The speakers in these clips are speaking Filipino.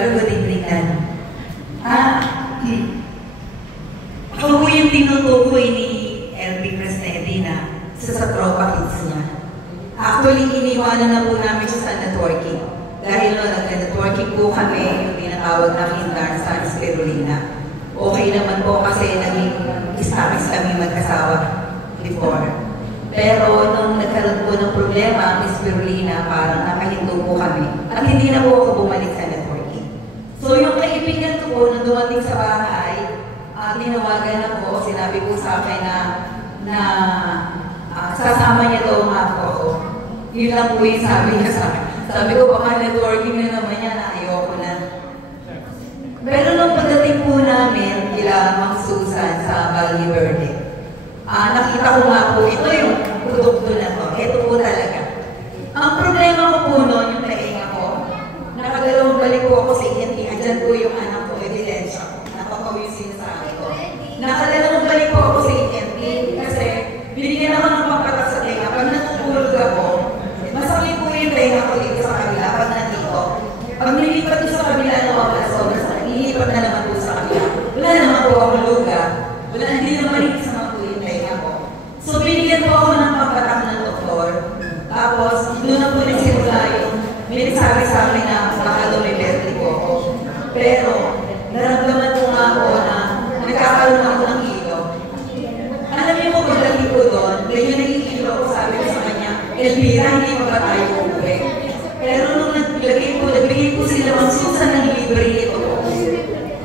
karugo-tingnan. Ako po yung tinutukoy ni Elvin Cresnetti na sa tropa kids niya. Actually, iniwanan na po namin siya sa networking. Dahil nag-networking po kami, yung tinatawag na Kindar sa Spirulina. Okay naman po kasi naging istamis kami mag-asawa before. Pero nung nagkaroon po ng problema, Miss Spirulina, parang nakahinto po kami. At hindi na po ako bumalik sa networking. So yung kaibigan ko po, nung dumating sa bahay, tinawagan ako, sinabi po sa akin na sasama niya daw nga po ako. Yun lang po yung sabi niya sa akin. Sabi ko, baka networking na naman niya na ayoko na. Pero nung pagdating po namin, kila Ma'am Susan sa Valle Verde, nakita ko nga po, ito yung produkto na to. Ito po talaga. Ang problema ko po noon, yung tainga ko, nakadalawang balik po ako sa ENT, andyan po yung anak ko, ebidensya ko. Napakaw yung sinasabi ko. Nakadalawang balik po ako sa ENT kasi binigyan ako ng pampatak sa tainga. Pag natutulog ako, masakit po yung tainga ko dito sa kabila pag nandito. Pag nilipat ko sa kabila ng mga sobras, nilipat na naman po sa kabila. Wala naman po akong luga. Wala, hindi naman rin sa mga po yung tainga ko. So binigyan po ako ng pampatak ng doktor. Tapos doon na po nagsimula yung may nagsabi sa akin na baka lumiberte po ako. Pero naramdaman ko nga ako na nagkakaroon ako ng ilo. Alam niyo po pagdating ko doon, medyo nag-iilo ko, sabi ko sa kanya, Elvira, hindi pa ba tayo uuwi? Pero nung nagbigay po sila Ma'am Susan ng libre ito po.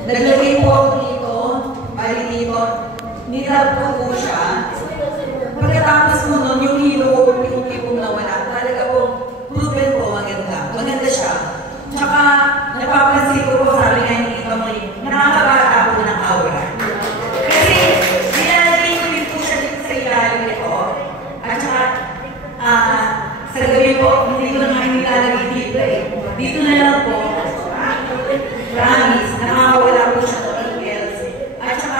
Naglagay po ako dito, bali dito, nilab ko po siya. Pagkatapos mo nun, yung hilo ko, unti-unti pong nawala. Talaga po, proven po, maganda. Maganda siya. Tsaka, napapansin ko po, sabi nga yung iba mo, nakakabata po ng aura. Kasi, nilalagay ko din po siya dito sa ilalim nito. At saka, sa gabi po, hindi ko na nga nilalagay dito eh. Dito na lang po, promise, nakakawala po siya ng tingles. At saka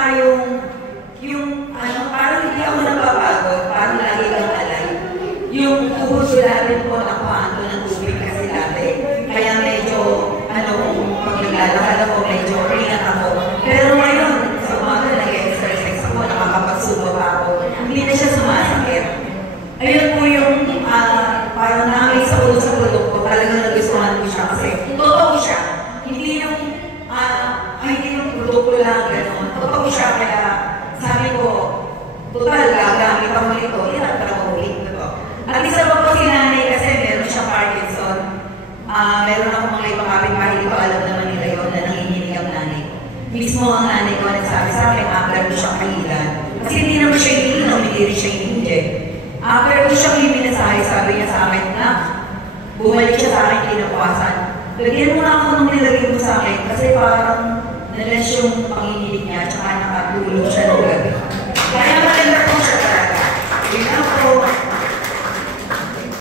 parang hindi ako napapagod, parang lagi kang alay. Yung tuhod ko dati po, nakuhaan ko ng tubig kasi dati. Kaya medyo, pag naglalakad ako, medyo ringat ako. Pero ngayon, sa umaga, nag-exercise ako, nakakapagsubo pa ako. Hindi na siya sumasakit. Ayun po yung parang namin sa ulo sa produkto, talagang nagustuhan ko siya kasi totoo siya. Hindi yung produkto lang gano'n. Totoo siya, kaya sabi ko, total, gagamit ako nito, itatara ko ulit ito. At isa pa po si nanay kasi meron siya Parkinson. Meron ako mga ibang kapitbahay, hindi ko alam naman nila yun na nanginginig ang nanay ko. Mismo ang nanay ko nagsabi sa akin, agad ko siyang kahilan. Kasi hindi naman siya ininom, hindi rin siya inject. Pero ko siyang ibinasahe, sabi niya sa akin na bumalik siya sa akin kinabukasan. Lagyan mo na ako nung nilagay mo sa akin kasi parang nalas yung panginginig niya, tsaka nakatulog siya ng